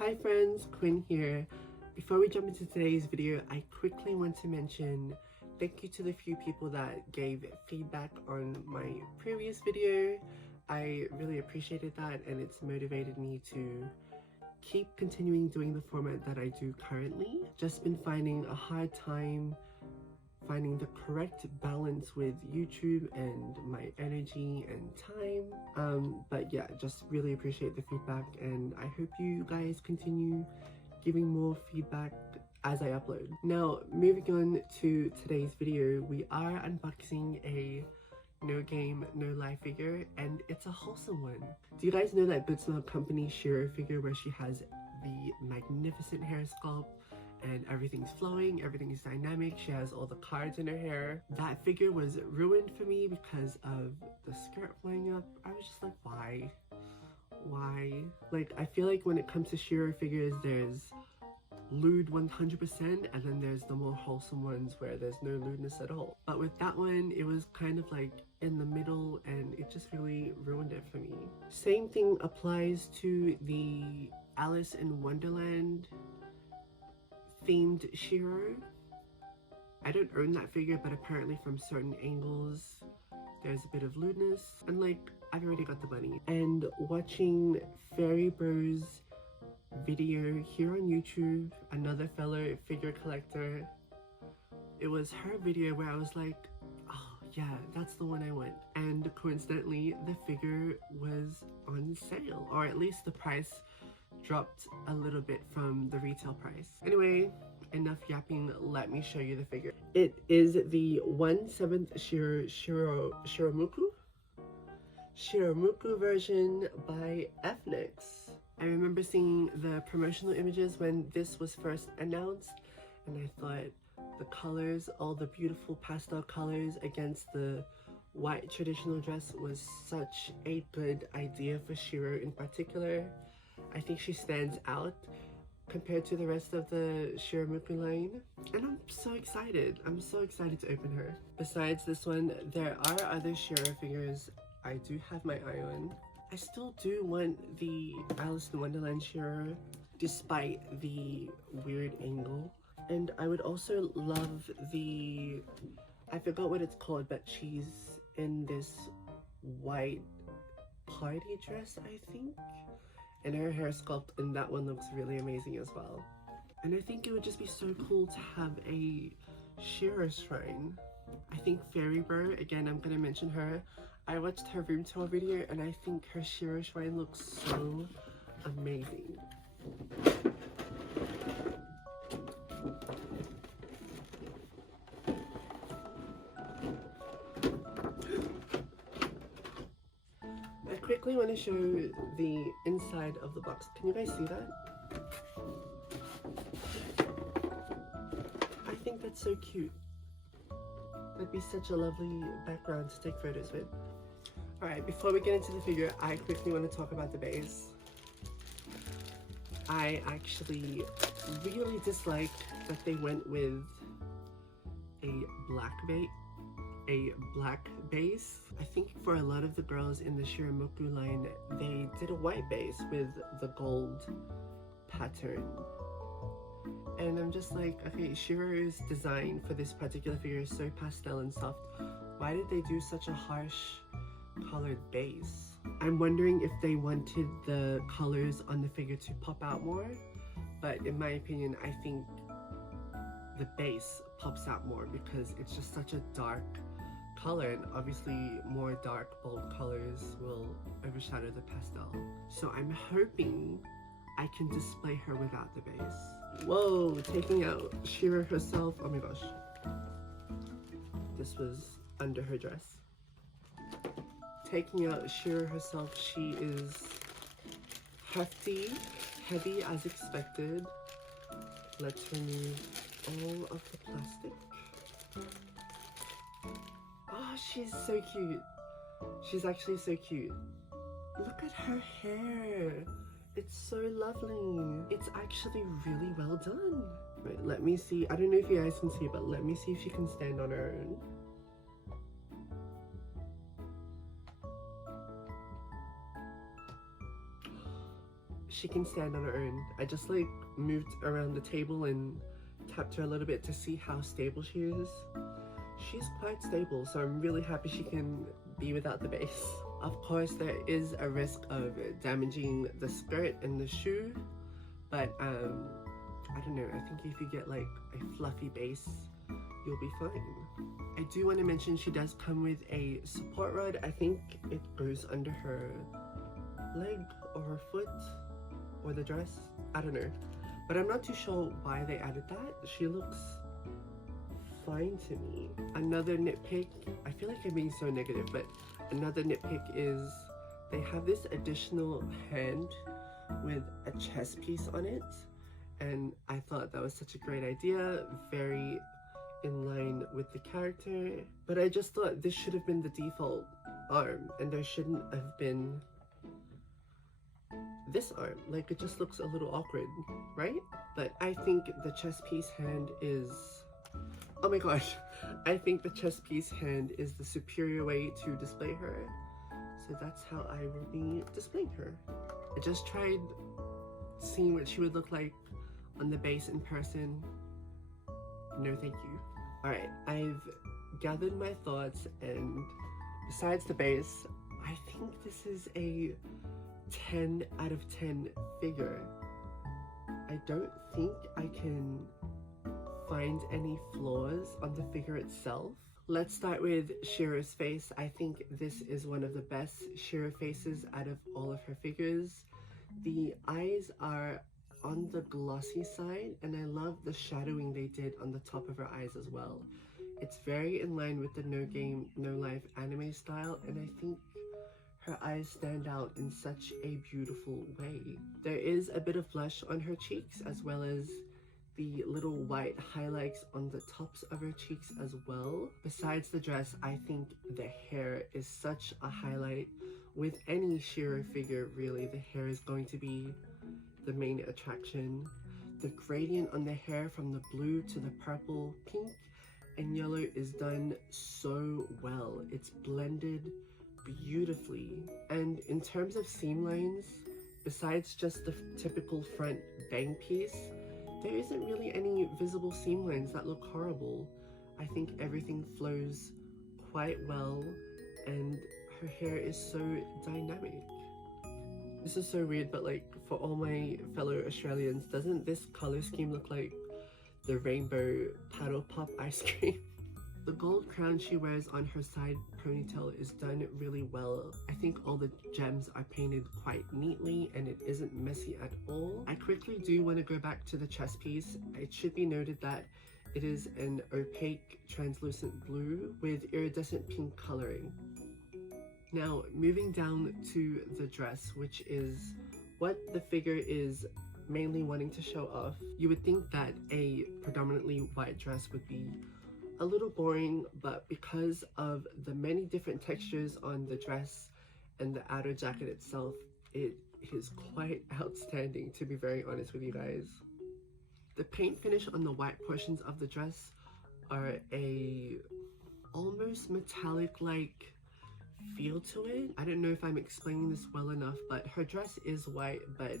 Hi friends, Quinn here. Before we jump into today's video, I quickly want to mention thank you to the few people that gave feedback on my previous video. I really appreciated that, and it's motivated me to keep continuing doing the format that I do currently. Just been finding a hard time finding the correct balance with YouTube and my energy and time. But yeah, just really appreciate the feedback, and I hope you guys continue giving more feedback as I upload. Now, moving on to today's video, we are unboxing a no game, no lie figure, and it's a wholesome one. Do you guys know that Good Smell Company Shiro figure where she has the magnificent hair sculpt and everything's flowing, everything's dynamic, she has all the cards in her hair? That figure was ruined for me because of the skirt flying up. I was just like, why? Like, I feel like when it comes to Shiro figures, there's lewd 100%, and then there's the more wholesome ones where there's no lewdness at all. But with that one, it was kind of like in the middle, and it just really ruined it for me. Same thing applies to the Alice in Wonderland themed Shiro. I don't own that figure, but apparently from certain angles there's a bit of lewdness, and like, I've already got the money. And watching Fairy Bros video here on YouTube, another fellow figure collector, it was her video where I was like, oh yeah, that's the one I want. And coincidentally, the figure was on sale, or at least the price dropped a little bit from the retail price. Anyway, enough yapping, let me show you the figure. It is the 1/7 Shiromuku version by FNX. I remember seeing the promotional images when this was first announced, and I thought the colors, all the beautiful pastel colors against the white traditional dress, was such a good idea for Shiro in particular. I think she stands out compared to the rest of the Shiromuku line, and I'm so excited. I'm so excited to open her. Besides this one, there are other Shiro figures I do have my eye on. I still do want the Alice in Wonderland Shiro, despite the weird angle. And I would also love the, I forgot what it's called, but she's in this white party dress, I think. And her hair sculpt in that one looks really amazing as well. And I think it would just be so cool to have a Shiro shrine. I think Fairy Bro, again, I'm gonna mention her. I watched her room tour video, and I think her Shiro shrine looks so amazing. I quickly want to show the inside of the box. Can you guys see that? I think that's so cute. That'd be such a lovely background to take photos with. Alright, before we get into the figure, I quickly want to talk about the base. I actually really dislike that they went with a black base. I think for a lot of the girls in the Shiromuku line, they did a white base with the gold pattern. And I'm just like, okay, Shiro's design for this particular figure is so pastel and soft. Why did they do such a harsh colored base? I'm wondering if they wanted the colors on the figure to pop out more, but in my opinion, I think the base pops out more because it's just such a dark color, and obviously more dark, bold colors will overshadow the pastel. So I'm hoping I can display her without the base. Whoa, taking out Shiro herself. Oh my gosh. This was under her dress. Taking out Shiro herself, she is hefty, heavy as expected. Let's remove all of the plastic. Oh, she's so cute. She's actually so cute. Look at her hair. It's so lovely. It's actually really well done. Right, let me see. I don't know if you guys can see, but let me see if she can stand on her own. she can stand on her own. I just like moved around the table and tapped her a little bit to see how stable she is. She's quite stable, so I'm really happy she can be without the base. Of course, there is a risk of damaging the skirt and the shoe, but I don't know, I think if you get like a fluffy base, you'll be fine. I do want to mention she does come with a support rod. I think it goes under her leg or her foot or the dress. I don't know, but I'm not too sure why they added that. She looks fine to me. Another nitpick, I feel like I'm being so negative, but another nitpick is they have this additional hand with a chest piece on it, and I thought that was such a great idea, very in line with the character, but I just thought this should have been the default arm and there shouldn't have been this arm. Like, it just looks a little awkward, right? But I think the chest piece hand is, oh my gosh, I think the chest piece hand is the superior way to display her, so that's how I will be displaying her. I just tried seeing what she would look like on the base in person. No thank you. Alright, I've gathered my thoughts, and besides the base, I think this is a 10 out of 10 figure. I don't think I can find any flaws on the figure itself. Let's start with Shiro's face. I think this is one of the best Shiro faces out of all of her figures. The eyes are on the glossy side, and I love the shadowing they did on the top of her eyes as well. It's very in line with the No Game, No Life anime style, and I think her eyes stand out in such a beautiful way. There is a bit of blush on her cheeks, as well as the little white highlights on the tops of her cheeks as well. Besides the dress, I think the hair is such a highlight. With any Shiro figure, really, the hair is going to be the main attraction. The gradient on the hair from the blue to the purple, pink, and yellow is done so well. It's blended beautifully. And in terms of seam lines, besides just the typical front bang piece, there isn't really any visible seam lines that look horrible. I think everything flows quite well, and her hair is so dynamic. This is so weird, but like, for all my fellow Australians, doesn't this color scheme look like the rainbow paddle pop ice cream? The gold crown she wears on her side ponytail is done really well. I think all the gems are painted quite neatly and it isn't messy at all. I quickly do want to go back to the chest piece. It should be noted that it is an opaque translucent blue with iridescent pink coloring. Now, moving down to the dress, which is what the figure is mainly wanting to show off. You would think that a predominantly white dress would be a little boring, but because of the many different textures on the dress and the outer jacket itself, it is quite outstanding, to be very honest with you guys. The paint finish on the white portions of the dress are a almost metallic-like feel to it. I don't know if I'm explaining this well enough, but her dress is white, but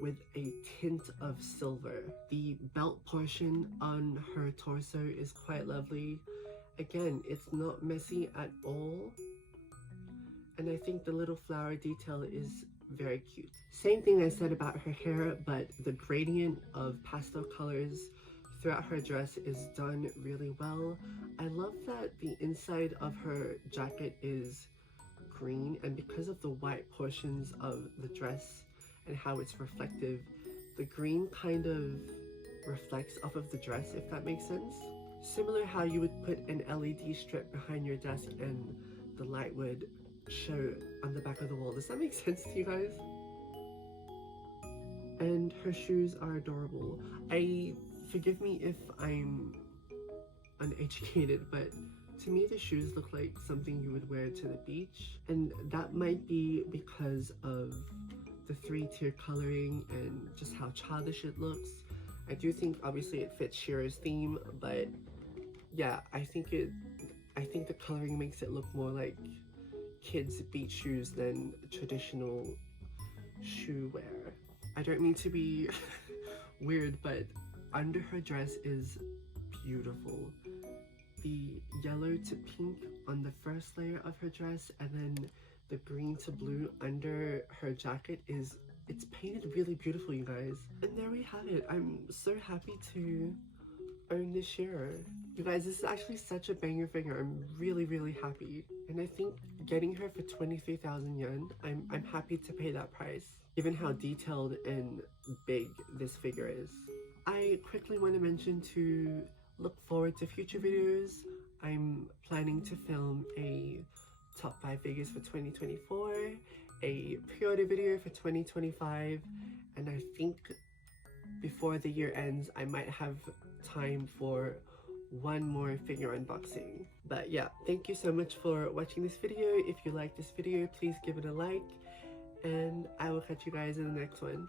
with a tint of silver. The belt portion on her torso is quite lovely. Again, it's not messy at all, and I think the little flower detail is very cute. Same thing I said about her hair, but the gradient of pastel colors throughout her dress is done really well. I love that the inside of her jacket is green, and because of the white portions of the dress and how it's reflective, the green kind of reflects off of the dress, if that makes sense. Similar how you would put an LED strip behind your desk and the light would show on the back of the wall. Does that make sense to you guys? And her shoes are adorable. Forgive me if I'm uneducated, but to me the shoes look like something you would wear to the beach, and that might be because of the 3-tier coloring and just how childish it looks. I do think obviously it fits Shiro's theme, but yeah, I think the coloring makes it look more like kids' beach shoes than traditional shoe wear. I don't mean to be weird, but under her dress is beautiful. The yellow to pink on the first layer of her dress, and then the green to blue under her jacket it's painted really beautiful, you guys. And there we have it. I'm so happy to own this Shiro. You guys, this is actually such a banger figure. I'm really happy. And I think getting her for 23,000 yen, I'm happy to pay that price, given how detailed and big this figure is. I quickly want to mention to look forward to future videos. I'm planning to film a top 5 figures for 2024, a pre-order video for 2025, and I think before the year ends I might have time for one more figure unboxing. But yeah, thank you so much for watching this video. If you like this video, please give it a like, and I will catch you guys in the next one.